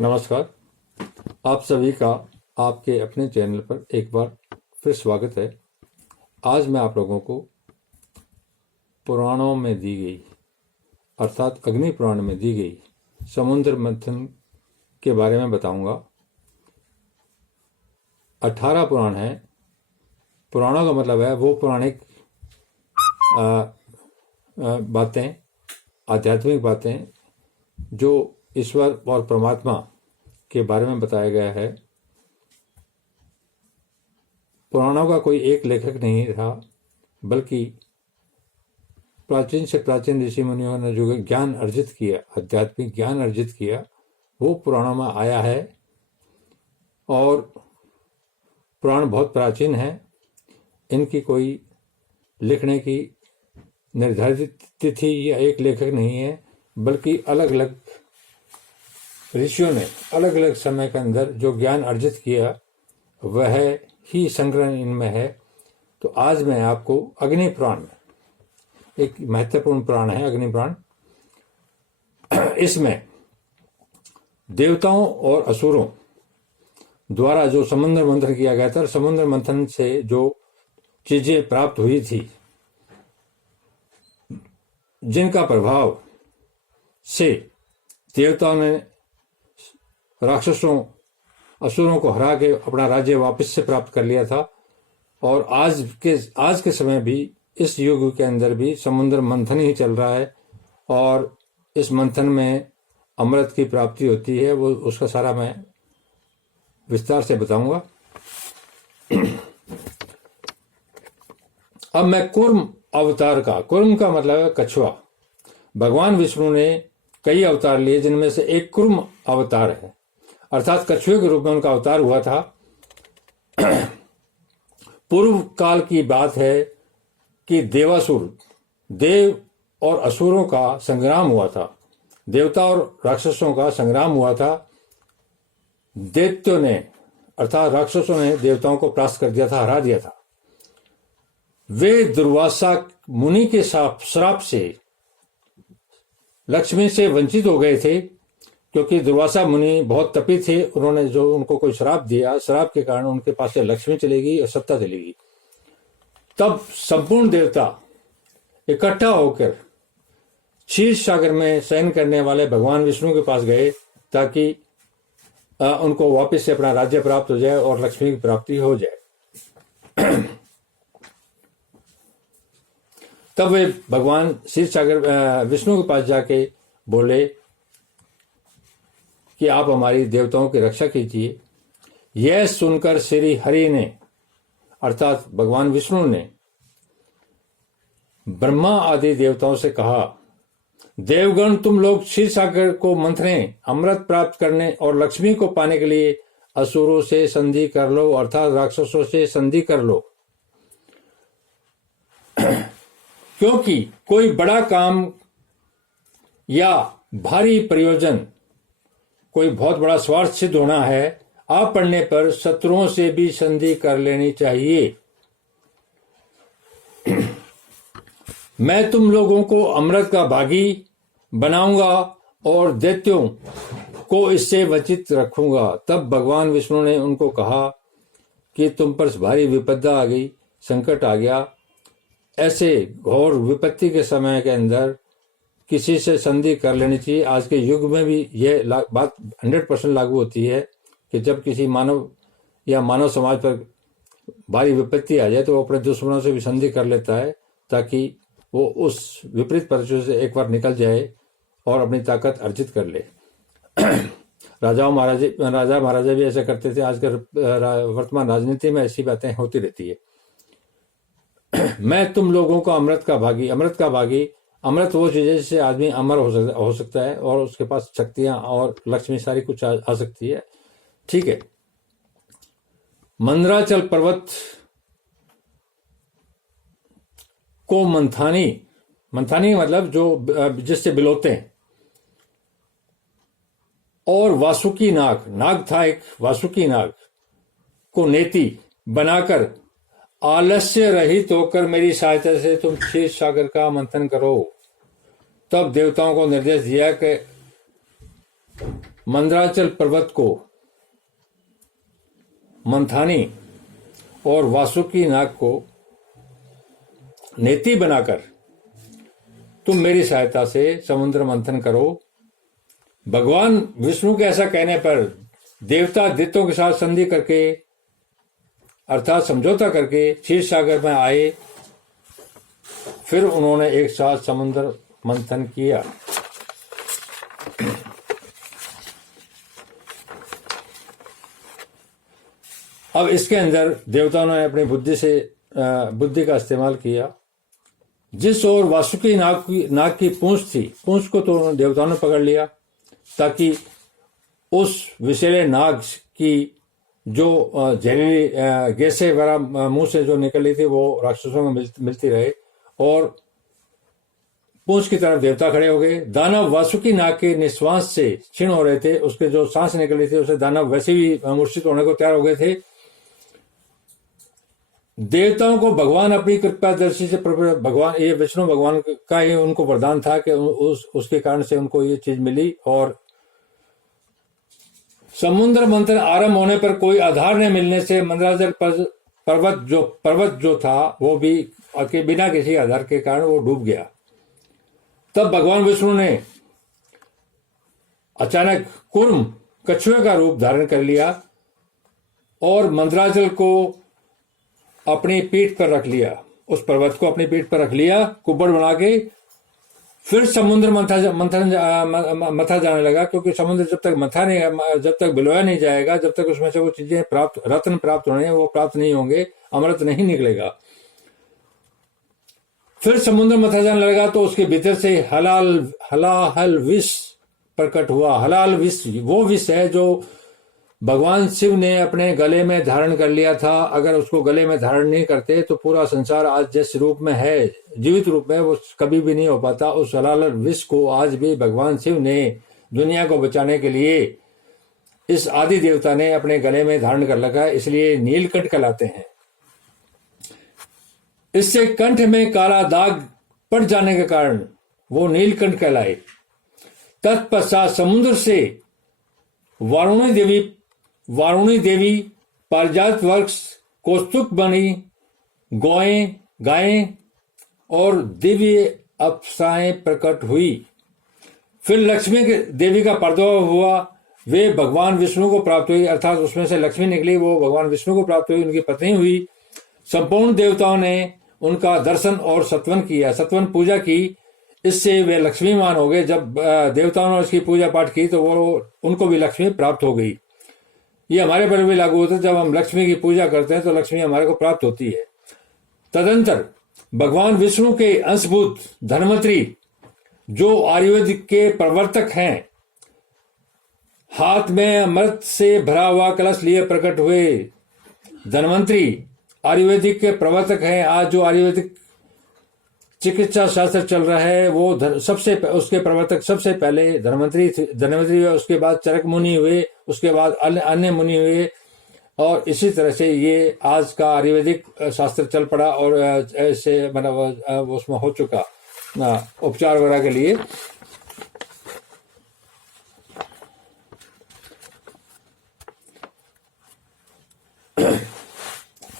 नमस्कार। आप सभी का आपके अपने चैनल पर एक बार फिर स्वागत है। आज मैं आप लोगों को पुराणों में दी गई अर्थात अग्नि पुराण में दी गई समुद्र मंथन के बारे में बताऊंगा। 18 पुराण है। पुराणों का मतलब है वो पौराणिक बातें, आध्यात्मिक बातें जो ईश्वर और परमात्मा के बारे में बताया गया है। पुराणों का कोई एक लेखक नहीं था, बल्कि प्राचीन से प्राचीन ऋषि मुनियों ने जो ज्ञान अर्जित किया, आध्यात्मिक ज्ञान अर्जित किया, वो पुराणों में आया है। और पुराण बहुत प्राचीन है। इनकी कोई लिखने की निर्धारित तिथि या एक लेखक नहीं है, बल्कि अलग अलग ऋषियों ने अलग अलग समय के अंदर जो ज्ञान अर्जित किया वह ही संग्रह इनमें है। तो आज मैं आपको अग्नि पुराण, एक महत्वपूर्ण पुराण है अग्नि पुराण। इसमें देवताओं और असुरों द्वारा जो समुद्र मंथन किया गया था, समुद्र मंथन से जो चीजें प्राप्त हुई थी, जिनका प्रभाव से देवताओं ने राक्षसों असुरों को हरा के अपना राज्य वापस से प्राप्त कर लिया था। और आज के समय भी, इस युग के अंदर भी समुद्र मंथन ही चल रहा है। और इस मंथन में अमृत की प्राप्ति होती है। वो उसका सारा मैं विस्तार से बताऊंगा। अब मैं कूर्म अवतार का, कूर्म का मतलब है कछुआ। भगवान विष्णु ने कई अवतार लिए, जिनमें से एक कूर्म अवतार है, अर्थात कछुए के रूप में उनका अवतार हुआ था। पूर्व काल की बात है कि देवासुर, देव और असुरों का संग्राम हुआ था। देवता और राक्षसों का संग्राम हुआ था। दैत्यों ने अर्थात राक्षसों ने देवताओं को परास्त कर दिया था, हरा दिया था। वे दुर्वासा मुनि के श्राप से लक्ष्मी से वंचित हो गए थे, क्योंकि दुर्वासा मुनि बहुत तपी थे। उन्होंने जो उनको कोई श्राप दिया, श्राप के कारण उनके पास से लक्ष्मी चली गई और सत्ता चली गई। तब संपूर्ण देवता इकट्ठा होकर क्षीर सागर में शयन करने वाले भगवान विष्णु के पास गए, ताकि उनको वापस से अपना राज्य प्राप्त हो जाए और लक्ष्मी की प्राप्ति हो जाए। तब वे भगवान क्षीर सागर विष्णु के पास जाके बोले कि आप हमारी देवताओं की रक्षा कीजिए। यह सुनकर श्री हरि ने अर्थात भगवान विष्णु ने ब्रह्मा आदि देवताओं से कहा, देवगण, तुम लोग क्षीर सागर को मंथने, अमृत प्राप्त करने और लक्ष्मी को पाने के लिए असुरों से संधि कर लो, अर्थात राक्षसों से संधि कर लो। क्योंकि कोई बड़ा काम या भारी प्रयोजन, कोई बहुत बड़ा स्वार्थ सिद्ध होना है, आप पढ़ने पर शत्रुओं से भी संधि कर लेनी चाहिए। मैं तुम लोगों को अमृत का भागी बनाऊंगा और दैत्यों को इससे वंचित रखूंगा। तब भगवान विष्णु ने उनको कहा कि तुम पर भारी विपदा आ गई, संकट आ गया। ऐसे घोर विपत्ति के समय के अंदर किसी से संधि कर लेनी चाहिए। आज के युग में भी यह बात 100% लागू होती है कि जब किसी मानव या मानव समाज पर भारी विपत्ति आ जाए तो वो अपने दुश्मनों से भी संधि कर लेता है, ताकि वो उस विपरीत परिस्थिति से एक बार निकल जाए और अपनी ताकत अर्जित कर ले। राजा महाराजा भी ऐसा करते थे। आजकल वर्तमान राजनीति में ऐसी बातें होती रहती है। मैं तुम लोगों को अमृत का भागी, अमृत का भागी, अमृत वो चीज है जिससे आदमी अमर हो सकता है और उसके पास शक्तियां और लक्ष्मी सारी कुछ आ सकती है। ठीक है। मंदराचल पर्वत को मंथानी मतलब जो जिससे बिलोते हैं, और वासुकी नाग था एक, वासुकी नाग को नेति बनाकर आलस्य रहित होकर मेरी सहायता से तुम क्षीर सागर का मंथन करो। तब देवताओं को निर्देश दिया कि मंदराचल पर्वत को मंथानी और वासुकी नाग को नेति बनाकर तुम मेरी सहायता से समुद्र मंथन करो। भगवान विष्णु के ऐसा कहने पर देवता दैत्यों के साथ संधि करके अर्थात समझौता करके क्षीर सागर में आए। फिर उन्होंने एक साथ समुद्र मंथन किया। अब इसके अंदर देवताओं ने अपनी बुद्धि का इस्तेमाल किया। जिस ओर वासुकी नाग की पूंछ थी, पूंछ को तो देवताओं ने पकड़ लिया ताकि उस विषैले नाग की जो जहरीली गैसें वगैरह मुंह से जो निकल रही थी वो राक्षसों में मिलती रहे, और पूंछ की तरफ देवता खड़े हो गए। दानव वासुकी नाग के निश्वास से क्षीण हो रहे थे, उसके जो सांस निकल रही थी उससे दानव वैसे भी मूर्छित होने को तैयार हो गए थे। देवताओं को भगवान अपनी कृपा दर्शी से भगवान, ये विष्णु भगवान का ही उनको वरदान था कि उसके कारण से उनको ये चीज मिली। और समुद्र मंथन आरंभ होने पर कोई आधार न मिलने से मंदराचल पर्वत जो था वो भी बिना किसी आधार के कारण वो डूब गया। तब भगवान विष्णु ने अचानक कूर्म कछुए का रूप धारण कर लिया और मंदराचल को अपनी पीठ पर रख लिया, उस पर्वत को अपनी पीठ पर रख लिया कुब्बड़ बना के। फिर समुद्र मथा जाने लगा, क्योंकि समुद्र जब तक बिलोया नहीं जाएगा, जब तक उसमें से वो चीजें रत्न प्राप्त होने वो प्राप्त नहीं होंगे, अमृत नहीं निकलेगा। फिर समुद्र मथा जाने लगा तो उसके भीतर से हलाहल विष प्रकट हुआ। हलाल विष वो विष है जो भगवान शिव ने अपने गले में धारण कर लिया था। अगर उसको गले में धारण नहीं करते तो पूरा संसार आज जिस रूप में है, जीवित रूप में, वो कभी भी नहीं हो पाता। उस हलाल विष को आज भी भगवान शिव ने दुनिया को बचाने के लिए इस आदि देवता ने अपने गले में धारण कर रखा है, इसलिए नीलकंठ कहलाते हैं। इससे कंठ में काला दाग पड़ जाने के कारण वो नीलकंठ कहलाए। तत्पश्चात समुद्र से वारुणी देवी पारिजात वृक्ष, कौस्तुभ बनी, गायें और दिव्य अप्सराएं प्रकट हुई। फिर लक्ष्मी देवी का प्रादुर्भाव हुआ, वे भगवान विष्णु को प्राप्त हुई, अर्थात उसमें से लक्ष्मी निकली, वो भगवान विष्णु को प्राप्त हुई, उनकी पत्नी हुई। संपूर्ण देवताओं ने उनका दर्शन और सत्वन पूजा की, इससे वे लक्ष्मीमान हो गए। जब देवताओं ने उसकी पूजा पाठ की तो वो उनको भी लक्ष्मी प्राप्त हो गई। ये हमारे पर भी लागू होता है, जब हम लक्ष्मी की पूजा करते हैं तो लक्ष्मी हमारे को प्राप्त होती है। तदंतर भगवान विष्णु के अंशभूत धन्वंतरी, जो आयुर्वेद के प्रवर्तक हैं, हाथ में अमृत से भरा हुआ कलश लिए प्रकट हुए। धन्वंतरी आयुर्वेदिक के प्रवर्तक हैं। आज जो आयुर्वेदिक चिकित्सा शास्त्र चल रहा है वो उसके प्रवर्तक सबसे पहले धन्वंतरी हुए, उसके बाद चरक मुनि हुए, उसके बाद अन्य मुनि हुए, और इसी तरह से ये आज का आयुर्वेदिक शास्त्र चल पड़ा और ऐसे मतलब उसमें हो चुका उपचार वगैरह के लिए।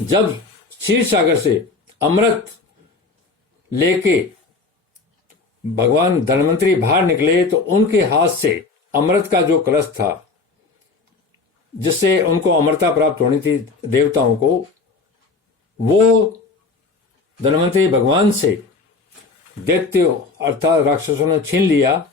जब क्षीर सागर से अमृत लेके भगवान धन्वंतरी बाहर निकले तो उनके हाथ से अमृत का जो कलश था जिससे उनको अमरता प्राप्त होनी थी देवताओं को, वो धन्वंतरी भगवान से दैत्यों अर्थात राक्षसों ने छीन लिया।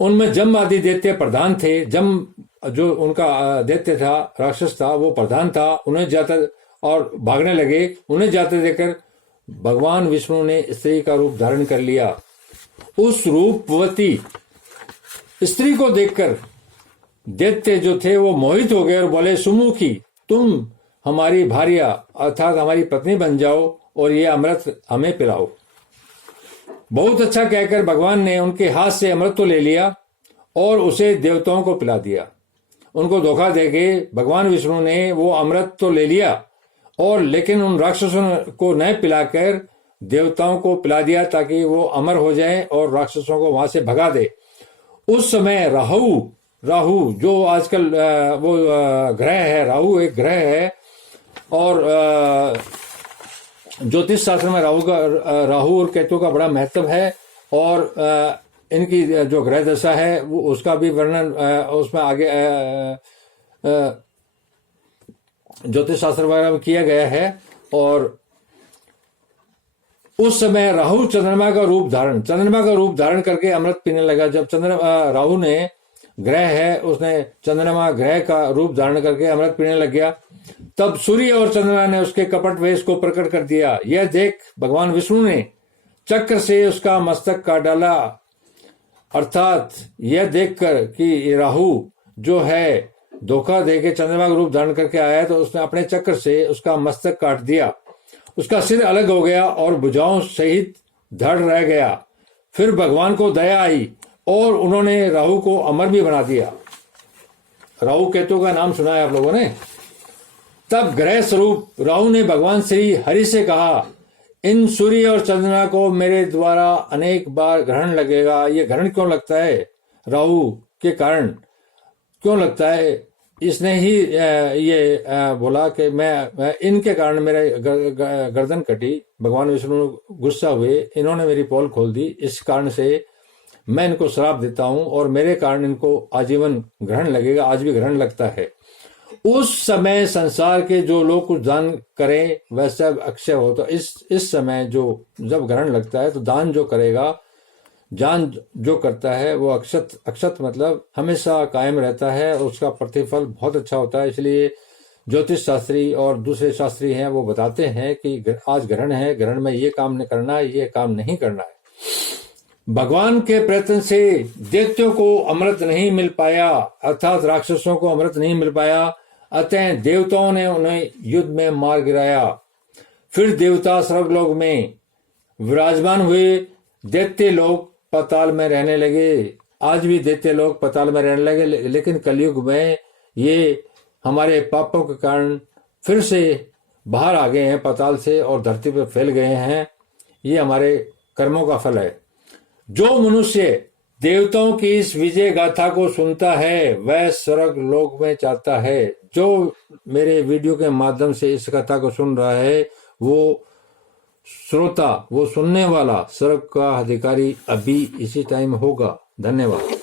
उनमें जम आदि दैत्य प्रधान थे। जम जो उनका दैत्य था, राक्षस था, वो प्रधान था। उन्हें जाता और भागने लगे। उन्हें जाते देखकर भगवान विष्णु ने स्त्री का रूप धारण कर लिया। उस रूपवती स्त्री को देखकर दैत्य जो थे वो मोहित हो गए और बोले, सुमुखी, तुम हमारी भार्या अर्थात हमारी पत्नी बन जाओ और ये अमृत हमें पिलाओ। बहुत अच्छा कहकर भगवान ने उनके हाथ से अमृत तो ले लिया और उसे देवताओं को पिला दिया। उनको धोखा देके भगवान विष्णु ने वो अमृत तो ले लिया और लेकिन उन राक्षसों को न पिलाकर देवताओं को पिला दिया ताकि वो अमर हो जाएं और राक्षसों को वहां से भगा दे। उस समय राहु जो आजकल वो ग्रह है, राहु एक ग्रह है, और ज्योतिष शास्त्र में राहु और केतु का बड़ा महत्व है, और इनकी जो ग्रह दशा है वो उसका भी वर्णन उसमें आगे ज्योतिष शास्त्र वगैरह में किया गया है। और उस समय राहु चंद्रमा का रूप धारण करके अमृत पीने लगा। जब राहु ने ग्रह है, उसने चंद्रमा ग्रह का रूप धारण करके अमृत पीने लग गया, तब सूर्य और चंद्रमा ने उसके कपट वेश को प्रकट कर दिया। यह देख भगवान विष्णु ने चक्र से उसका मस्तक काट डाला। अर्थात यह देखकर कि राहु जो है धोखा देके चंद्रमा का रूप धारण करके आया, तो उसने अपने चक्र से उसका मस्तक काट दिया। उसका सिर अलग हो गया और भुजाओं सहित धड़ रह गया। फिर भगवान को दया आई और उन्होंने राहु को अमर भी बना दिया। राहु केतु का नाम सुना है आप लोगों ने। तब ग्रह स्वरूप राहु ने भगवान श्री हरि से कहा, इन सूर्य और चंद्रमा को मेरे द्वारा अनेक बार ग्रहण लगेगा। ये ग्रहण क्यों लगता है? राहु के कारण क्यों लगता है? इसने ही ये बोला कि मैं इनके कारण मेरे गर्दन कटी। भगवान विष्णु गुस्सा हुए, इन्होंने मेरी पोल खोल दी, इस कारण से मैं इनको श्राप देता हूं और मेरे कारण इनको आजीवन ग्रहण लगेगा। आज भी ग्रहण लगता है। उस समय संसार के जो लोग कुछ दान करें वह सब अक्षय हो। तो इस समय जब ग्रहण लगता है तो दान जो करेगा, जान जो करता है वो अक्षत मतलब हमेशा कायम रहता है, और उसका प्रतिफल बहुत अच्छा होता है। इसलिए ज्योतिष शास्त्री और दूसरे शास्त्री हैं वो बताते हैं कि आज ग्रहण है, ग्रहण में ये काम नहीं करना है, ये काम नहीं करना है। भगवान के प्रयत्न से दैत्यों को अमृत नहीं मिल पाया, अर्थात राक्षसों को अमृत नहीं मिल पाया। अतः देवताओं ने उन्हें युद्ध में मार गिराया। फिर देवता स्वर्गलोक में विराजमान हुए। दैत्य लोग पाताल में रहने लगे। आज भी दैत्य लोग पाताल में रहने लगे, लेकिन कलयुग में ये हमारे पापों के कारण फिर से बाहर आ गए हैं पाताल से और धरती पर फैल गए हैं। ये हमारे कर्मों का फल है। जो मनुष्य देवताओं की इस विजय गाथा को सुनता है वह स्वर्ग लोक में जाता है। जो मेरे वीडियो के माध्यम से इस कथा को सुन रहा है वो श्रोता, वो सुनने वाला स्वर्ग का अधिकारी अभी इसी टाइम होगा। धन्यवाद।